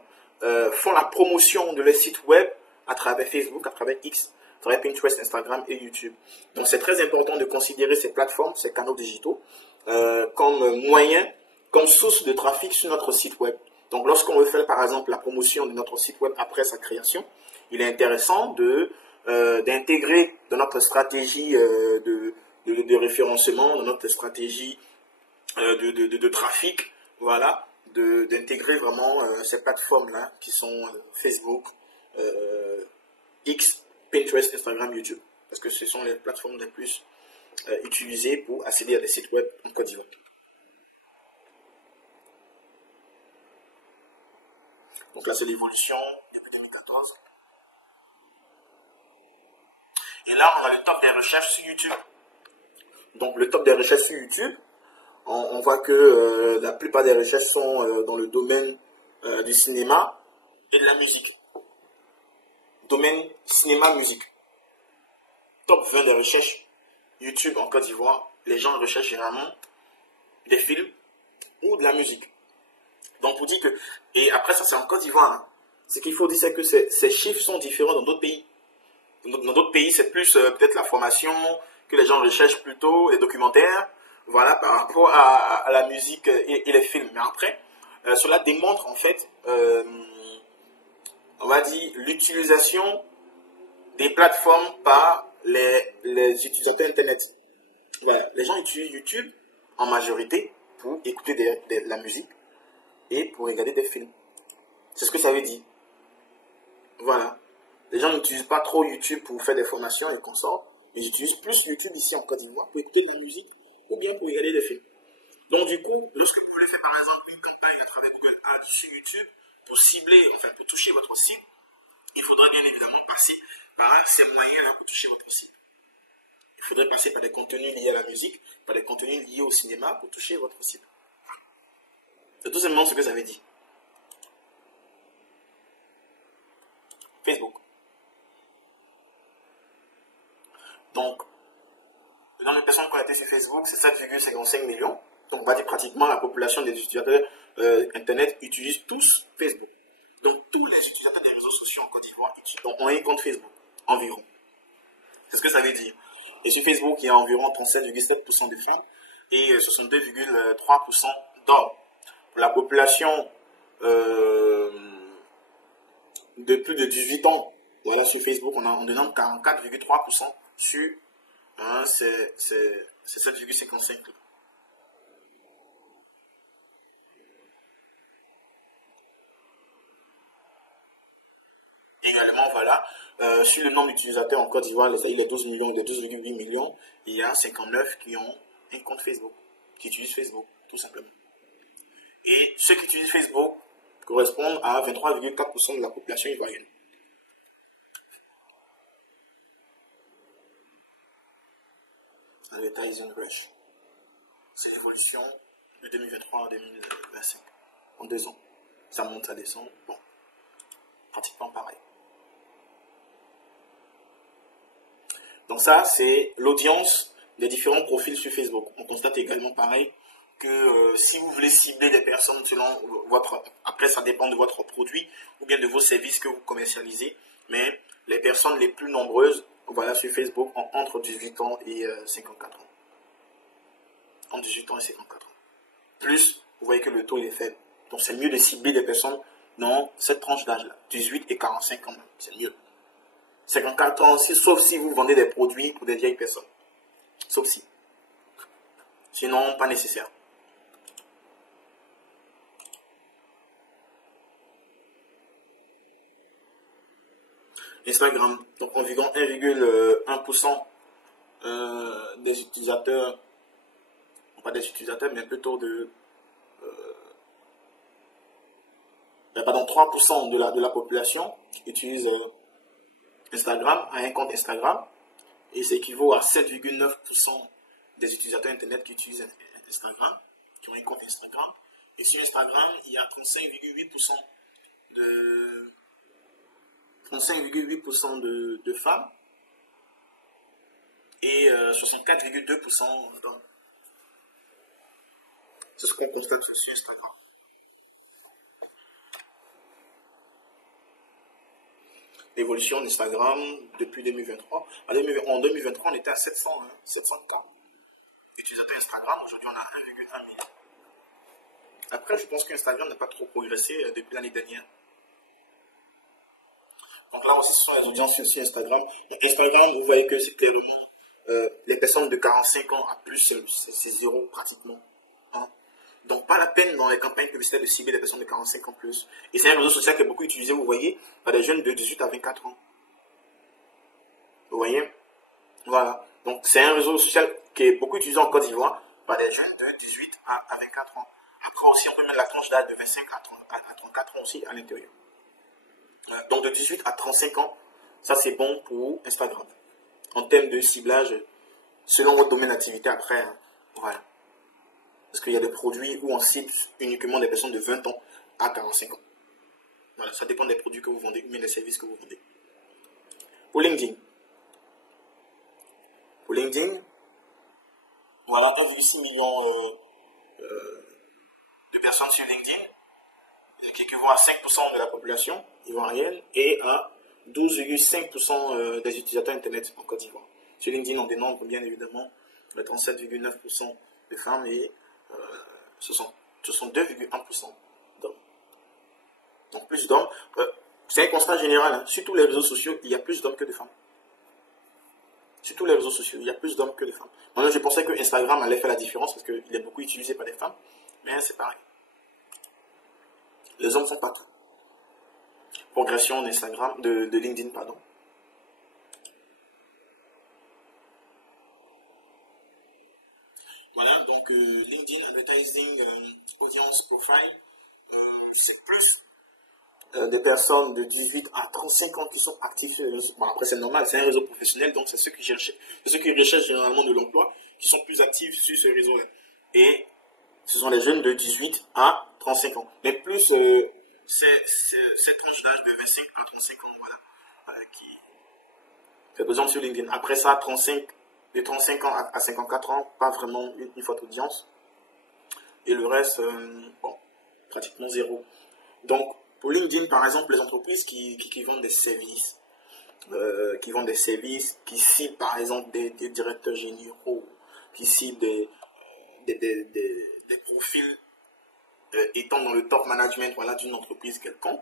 font la promotion de leur site web à travers Facebook, à travers X, à travers Pinterest, Instagram et YouTube. Donc c'est très important de considérer ces plateformes, ces canaux digitaux, comme moyen, comme source de trafic sur notre site web. Donc lorsqu'on veut faire par exemple la promotion de notre site web après sa création, il est intéressant d'intégrer dans notre stratégie de référencement, dans notre stratégie de trafic, voilà, d'intégrer vraiment ces plateformes-là qui sont Facebook, X, Pinterest, Instagram, YouTube. Parce que ce sont les plateformes les plus utilisées pour accéder à des sites web en Côte d'Ivoire. Donc là, c'est l'évolution depuis 2014. Et là, on a le top des recherches sur YouTube. Donc le top des recherches sur YouTube, on voit que la plupart des recherches sont dans le domaine du cinéma et de la musique. Domaine cinéma-musique. Top 20 des recherches YouTube en Côte d'Ivoire, les gens recherchent généralement des films ou de la musique. Donc pour dire que, et après ça c'est en Côte d'Ivoire, hein. Ce qu'il faut dire c'est que ces chiffres sont différents dans d'autres pays. Dans d'autres pays c'est plus peut-être la formation que les gens recherchent plutôt, les documentaires, voilà, par rapport à la musique et les films. Mais après, cela démontre en fait, on va dire, l'utilisation des plateformes par les utilisateurs Internet. Voilà, les gens utilisent YouTube en majorité pour écouter de la musique et pour regarder des films. C'est ce que ça veut dire. Voilà. Les gens n'utilisent pas trop YouTube pour faire des formations et consorts, mais ils utilisent plus YouTube ici en Côte d'Ivoire pour écouter de la musique ou bien pour regarder des films. Donc du coup, lorsque vous voulez faire par exemple une campagne à travers Google Ads sur YouTube pour cibler, enfin pour toucher votre site, il faudrait bien évidemment passer par ces moyens-là pour toucher votre site. Il faudrait passer par des contenus liés à la musique, par des contenus liés au cinéma pour toucher votre site. C'est tout simplement ce que ça veut dire. Facebook. Donc, le nombre de personnes connectées sur Facebook, c'est 7,55 millions. Donc, on va dire pratiquement la population des utilisateurs Internet utilisent tous Facebook. Donc, tous les utilisateurs des réseaux sociaux en Côte d'Ivoire ont un compte Facebook, environ. C'est ce que ça veut dire. Et sur Facebook, il y a environ 37,7% de femmes et 62,3% d'hommes. Pour la population de plus de 18 ans, voilà, sur Facebook, on dénombre 44,3% sur c'est 7,55. Également, voilà, sur le nombre d'utilisateurs en Côte d'Ivoire, il est 12 millions, de 12,8 millions, il y a 59 qui ont un compte Facebook, qui utilisent Facebook, tout simplement. Et ceux qui utilisent Facebook correspondent à 23,4% de la population ivoirienne. Advertising Rush. C'est l'évolution de 2023 à 2025. en 2 ans. Ça monte, ça descend. Bon, pratiquement pareil. Donc ça, c'est l'audience des différents profils sur Facebook. On constate également pareil que si vous voulez cibler des personnes selon votre... Après, ça dépend de votre produit ou bien de vos services que vous commercialisez. Mais les personnes les plus nombreuses, voilà, sur Facebook, ont entre 18 ans et 54 ans. Entre 18 ans et 54 ans. Plus, vous voyez que le taux il est faible. Donc c'est mieux de cibler des personnes dans cette tranche d'âge-là. 18 et 45 ans, c'est mieux. 54 ans aussi, sauf si vous vendez des produits pour des vieilles personnes. Sauf si. Sinon, pas nécessaire. Instagram, donc environ 1,1% des utilisateurs, pas des utilisateurs, mais plutôt de... pardon, 3% de la population utilise Instagram, a un compte Instagram, et ça équivaut à 7,9% des utilisateurs Internet qui utilisent Instagram, qui ont un compte Instagram. Et sur Instagram, il y a 35,8% de 35,8% de femmes et 64,2% d'hommes. C'est ce qu'on constate sur Instagram. L'évolution d'Instagram depuis 2023. En 2023, on était à 700 utilisateurs Instagram. Aujourd'hui, on a 1,1 million. Après, je pense qu'Instagram n'a pas trop progressé depuis l'année dernière. Donc là aussi, ce sont les audiences sur Instagram. Donc Instagram, vous voyez que c'est clairement les personnes de 45 ans à plus, c'est zéro pratiquement. Hein? Donc pas la peine dans les campagnes publicitaires de cibler les personnes de 45 ans plus. Et c'est un réseau social qui est beaucoup utilisé, vous voyez, par des jeunes de 18 à 24 ans. Vous voyez? Voilà. Donc c'est un réseau social qui est beaucoup utilisé en Côte d'Ivoire par des jeunes de 18 à 24 ans. Après aussi, on peut mettre la tranche d'âge de 25 à 34 ans aussi à l'intérieur. Donc de 18 à 35 ans, ça c'est bon pour Instagram. En termes de ciblage, selon votre domaine d'activité après, hein, voilà. Parce qu'il y a des produits où on cible uniquement des personnes de 20 ans à 45 ans. Voilà, ça dépend des produits que vous vendez ou bien des services que vous vendez. Pour LinkedIn. Pour LinkedIn, voilà 1,6 million de personnes sur LinkedIn, qui équivaut à 5% de la population ivoirienne et à 12,5% des utilisateurs Internet en Côte d'Ivoire. Sur LinkedIn, on dénombre bien évidemment 37,9% de femmes et 62,1% d'hommes. Donc plus d'hommes. C'est un constat général. Hein. Sur tous les réseaux sociaux, il y a plus d'hommes que de femmes. Sur tous les réseaux sociaux, il y a plus d'hommes que de femmes. Moi, je pensais que Instagram allait faire la différence parce qu'il est beaucoup utilisé par les femmes. Mais c'est pareil. Les hommes sont pas tout. Progression d'Instagram, de LinkedIn, pardon. Voilà, donc LinkedIn Advertising Audience Profile, c'est plus des personnes de 18 à 35 ans qui sont actifs sur les réseaux. Bon, après, c'est normal, c'est un réseau professionnel, donc c'est ceux qui recherchent généralement de l'emploi qui sont plus actifs sur ce réseau-là. Et ce sont les jeunes de 18 à 35 ans. Mais plus cette tranche d'âge de 25 à 35 ans, voilà, qui fait besoin sur LinkedIn. Après ça, de 35 ans à 54 ans, pas vraiment une forte audience. Et le reste, bon, pratiquement zéro. Donc, pour LinkedIn, par exemple, les entreprises qui vendent des services, qui ciblent par exemple des directeurs généraux, qui ciblent des profils étant dans le top management, voilà, d'une entreprise quelconque,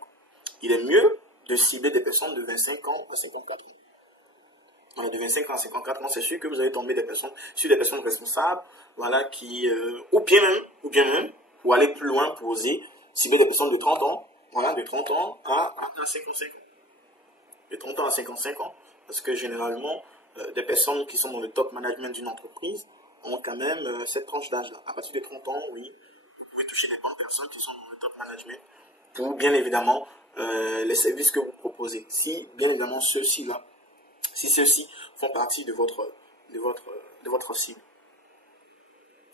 il est mieux de cibler des personnes de 25 ans à 54 ans. Voilà, de 25 ans à 54 ans, c'est sûr que vous allez tomber sur des personnes responsables, voilà, qui, ou bien même, pour aller plus loin, pour oser cibler des personnes de 30 ans, voilà, de 30 ans à 55 ans. De 30 ans à 55 ans, parce que généralement, des personnes qui sont dans le top management d'une entreprise ont quand même cette tranche d'âge-là. À partir de 30 ans, oui, vous pouvez toucher des bonnes personnes qui sont dans le top management pour, bien évidemment, les services que vous proposez. Si, bien évidemment, ceux-ci font partie de votre cible.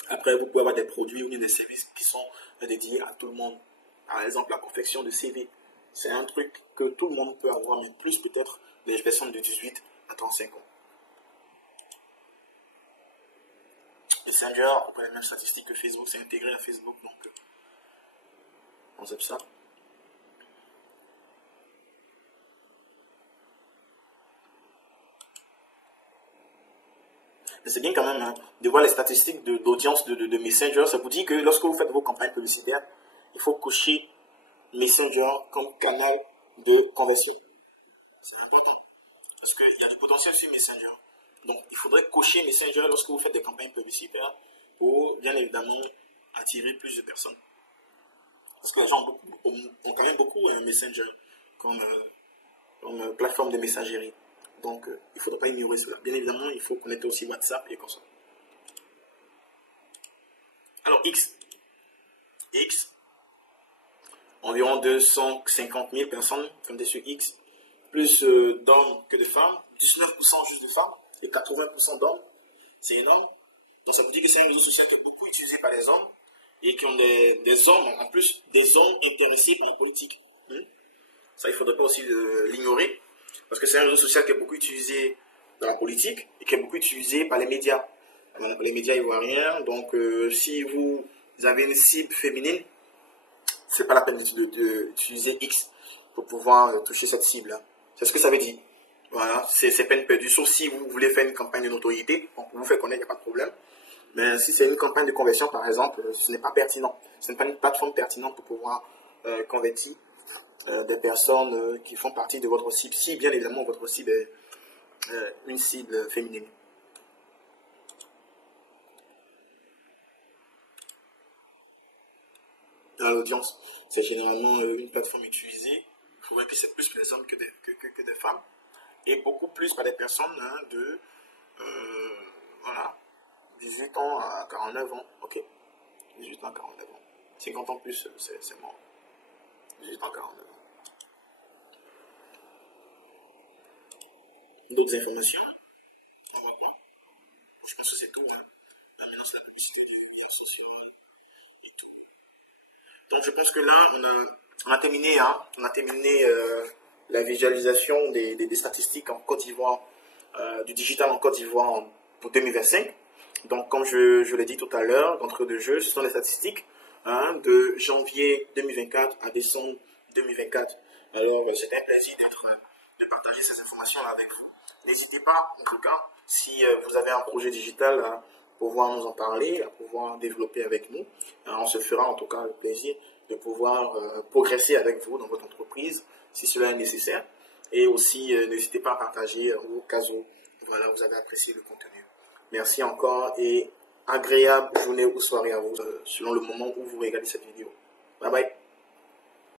Après, vous pouvez avoir des produits ou des services qui sont dédiés à tout le monde. Par exemple, la confection de CV. C'est un truc que tout le monde peut avoir, mais plus peut-être les personnes de 18 à 35 ans. Messenger, à peu près les mêmes statistiques que Facebook, c'est intégré à Facebook, donc on sait ça. Mais c'est bien quand même hein, de voir les statistiques d'audience de Messenger. Ça vous dit que lorsque vous faites vos campagnes publicitaires, il faut cocher Messenger comme canal de conversion. C'est important. Parce qu'il y a du potentiel sur Messenger. Donc, il faudrait cocher Messenger lorsque vous faites des campagnes publicitaires pour, bien évidemment, attirer plus de personnes. Parce que les gens ont quand même beaucoup un Messenger comme plateforme de messagerie. Donc, il ne faudrait pas ignorer cela. Bien évidemment, il faut connaître aussi WhatsApp et comme ça. Alors, X, environ 250 000 personnes comme des sur X, plus d'hommes que de femmes, 19% juste de femmes et 80% d'hommes. C'est énorme. Donc, ça veut dire que c'est un réseau social qui est beaucoup utilisé par les hommes et qui ont des hommes, en plus, des hommes intéressés par la politique. Ça, il ne faudrait pas aussi l'ignorer. Parce que c'est un réseau social qui est beaucoup utilisé dans la politique et qui est beaucoup utilisé par les médias. Les médias ivoiriens. Donc, si vous avez une cible féminine, c'est pas la peine d'utiliser X pour pouvoir toucher cette cible. C'est ce que ça veut dire. Voilà, c'est peine perdue. Sauf si vous voulez faire une campagne de notoriété, on peut vous faire connaître, il n'y a pas de problème. Mais si c'est une campagne de conversion, par exemple, ce n'est pas pertinent. Ce n'est pas une plateforme pertinente pour pouvoir convertir des personnes qui font partie de votre cible, si bien évidemment votre cible est une cible féminine. Dans l'audience, c'est généralement une plateforme utilisée. Il faudrait que c'est plus pour les hommes que des femmes. Et beaucoup plus par des personnes de voilà, 18 ans à 49 ans. Ok, 18 ans à 49 ans. 50 ans plus, c'est mort. 18 ans à 49 ans. D'autres informations. Je pense que c'est tout. Maintenant, c'est la publicité du lien social et tout. Donc, je pense que là, on a terminé, la visualisation des statistiques en Côte d'Ivoire, du digital en Côte d'Ivoire pour 2025. Donc, comme je l'ai dit tout à l'heure, d'entrée de jeu, ce sont les statistiques de janvier 2024 à décembre 2024. Alors, c'était un plaisir de partager ces informations-là avec vous. N'hésitez pas, en tout cas, si vous avez un projet digital, à pouvoir nous en parler, à pouvoir développer avec nous. On se fera en tout cas le plaisir de pouvoir progresser avec vous dans votre entreprise, si cela est nécessaire. Et aussi, n'hésitez pas à partager au cas où voilà, vous avez apprécié le contenu. Merci encore et agréable journée ou soirée à vous selon le moment où vous regardez cette vidéo. Bye bye.